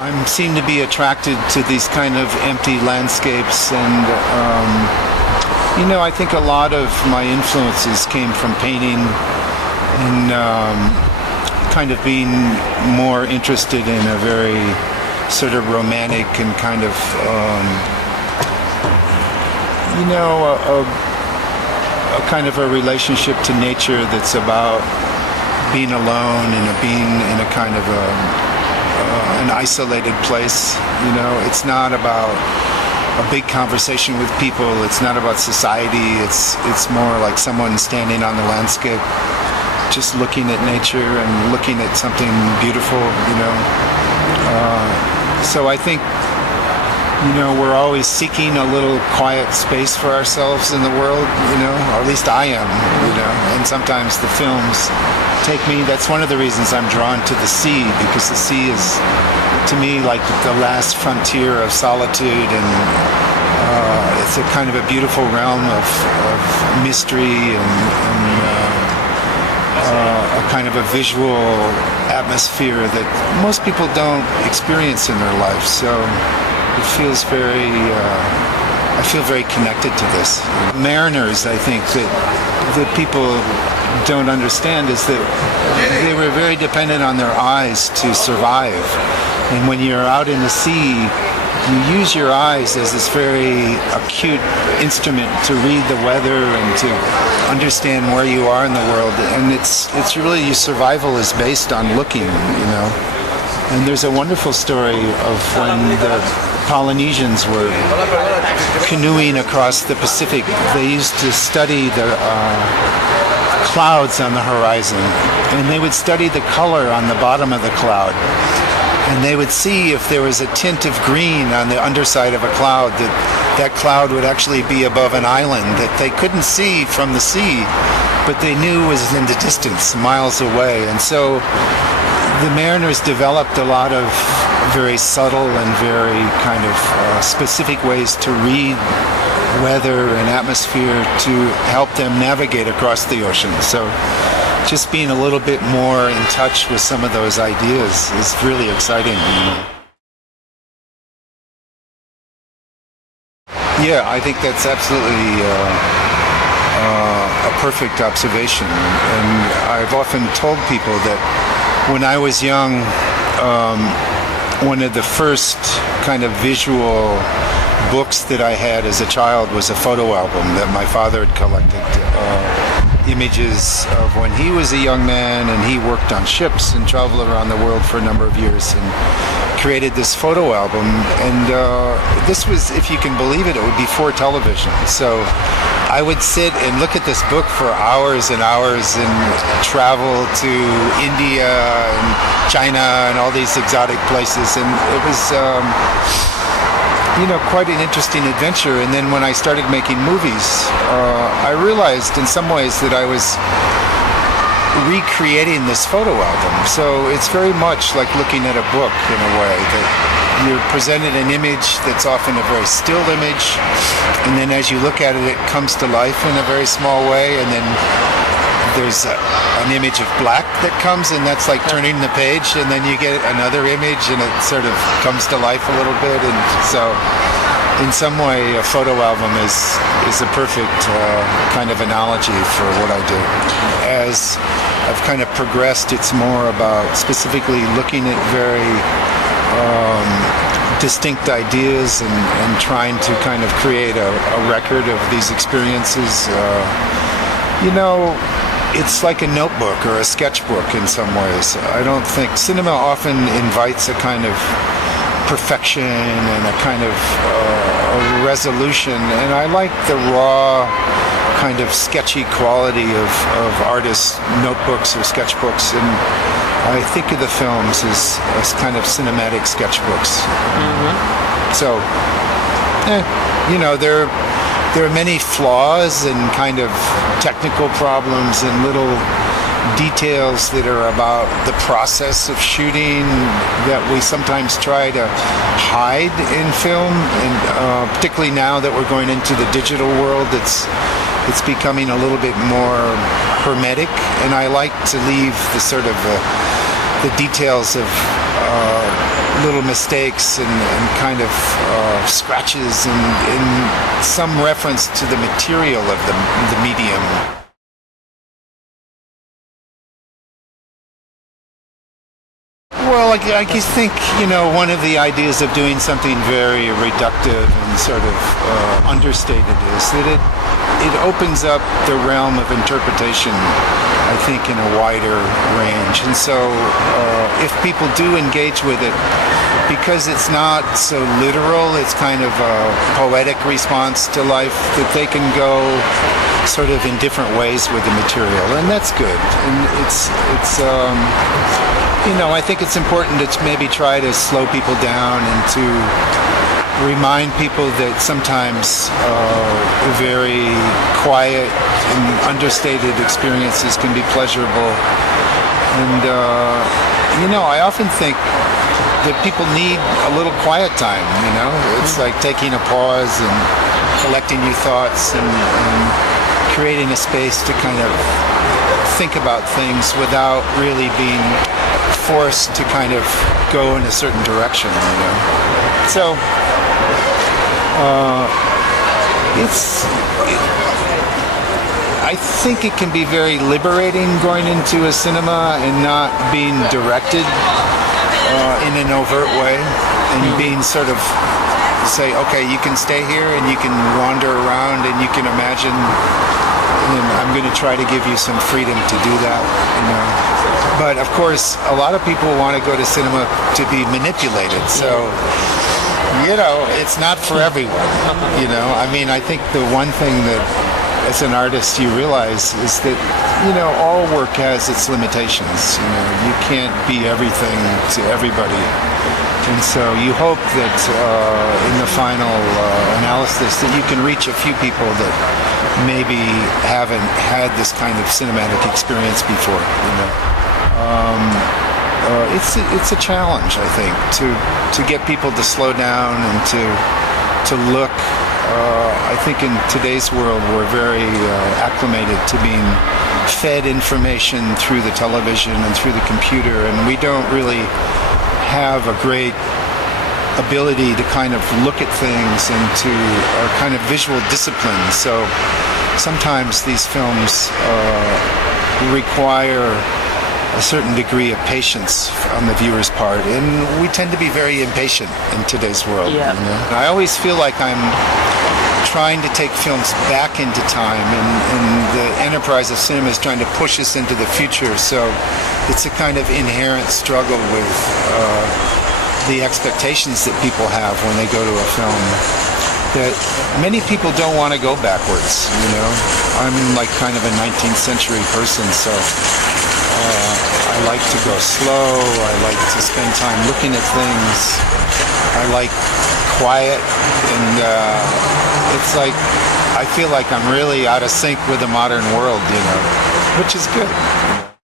I seem to be attracted to these kind of empty landscapes, and I think a lot of my influences came from painting and kind of being more interested in a very sort of romantic and kind of a kind of a relationship to nature that's about being alone and being in a kind of an isolated place. It's not about a big conversation with people. It's not about society. It's more like someone standing on the landscape, just looking at nature and looking at something beautiful. So I think we're always seeking a little quiet space for ourselves in the world. Or at least I am. And sometimes the films take me. That's one of the reasons I'm drawn to the sea, because the sea is, to me, like the last frontier of solitude, and it's a kind of a beautiful realm of mystery and a kind of a visual atmosphere that most people don't experience in their life. So it feels I feel very connected to this. Mariners, I think, that people don't understand is that they were very dependent on their eyes to survive. And when you're out in the sea, you use your eyes as this very acute instrument to read the weather and to understand where you are in the world. And it's really, your survival is based on looking, And there's a wonderful story of when the Polynesians were canoeing across the Pacific. They used to study the clouds on the horizon, and they would study the color on the bottom of the cloud. And they would see if there was a tint of green on the underside of a cloud, that cloud would actually be above an island that they couldn't see from the sea, but they knew was in the distance, miles away. And so the mariners developed a lot of very subtle and very kind of specific ways to read weather and atmosphere to help them navigate across the ocean. So just being a little bit more in touch with some of those ideas is really exciting. Yeah, I think that's absolutely a perfect observation. And I've often told people that when I was young, one of the first kind of visual books that I had as a child was a photo album that my father had collected. Images of when he was a young man, and he worked on ships and traveled around the world for a number of years and created this photo album. And this was, if you can believe it, it would be before television. So I would sit and look at this book for hours and hours and travel to India and China and all these exotic places. And it was quite an interesting adventure. And then when I started making movies, I realized in some ways that I was recreating this photo album. So it's very much like looking at a book in a way, that you're presented an image that's often a very still image, and then as you look at it, it comes to life in a very small way, and then there's an image of black that comes, and that's like turning the page, and then you get another image and it sort of comes to life a little bit. And so in some way a photo album is a perfect kind of analogy for what I do. As I've kind of progressed, it's more about specifically looking at very distinct ideas and trying to kind of create a record of these experiences. It's like a notebook or a sketchbook in some ways. I don't think cinema often invites a kind of perfection and a kind of a resolution, and I like the raw kind of sketchy quality of artists' notebooks or sketchbooks, and I think of the films as kind of cinematic sketchbooks. Mm-hmm. So, there are many flaws and kind of technical problems and little details that are about the process of shooting that we sometimes try to hide in film, and particularly now that we're going into the digital world, it's becoming a little bit more hermetic, and I like to leave the sort of the details of little mistakes and kind of scratches and some reference to the material of the medium. Well, I think, one of the ideas of doing something very reductive and sort of understated is that it opens up the realm of interpretation, I think, in a wider range. And so if people do engage with it, because it's not so literal, it's kind of a poetic response to life, that they can go sort of in different ways with the material, and that's good. And it's I think it's important to maybe try to slow people down and to remind people that sometimes very quiet and understated experiences can be pleasurable. And I often think that people need a little quiet time. It's like taking a pause and collecting your thoughts and creating a space to kind of think about things without really being forced to kind of go in a certain direction. So I think it can be very liberating going into a cinema and not being directed in an overt way, and being sort of say, okay, you can stay here and you can wander around and you can imagine, and I'm going to try to give you some freedom to do that. But of course, a lot of people want to go to cinema to be manipulated, so it's not for everyone. I think the one thing that as an artist you realize is that all work has its limitations. You can't be everything to everybody, and so you hope that in the final analysis that you can reach a few people that maybe haven't had this kind of cinematic experience before. It's a challenge, I think, to get people to slow down and to look. I think in today's world we're very acclimated to being fed information through the television and through the computer, and we don't really have a great ability to kind of look at things and to a kind of visual discipline. So sometimes these films require a certain degree of patience on the viewer's part, and we tend to be very impatient in today's world. Yeah. I always feel like I'm trying to take films back into time, and the enterprise of cinema is trying to push us into the future, so it's a kind of inherent struggle with the expectations that people have when they go to a film, that many people don't want to go backwards. I'm like kind of a 19th century person, so I like to go slow. I like to spend time looking at things. I like quiet, and it's like I feel like I'm really out of sync with the modern world, which is good.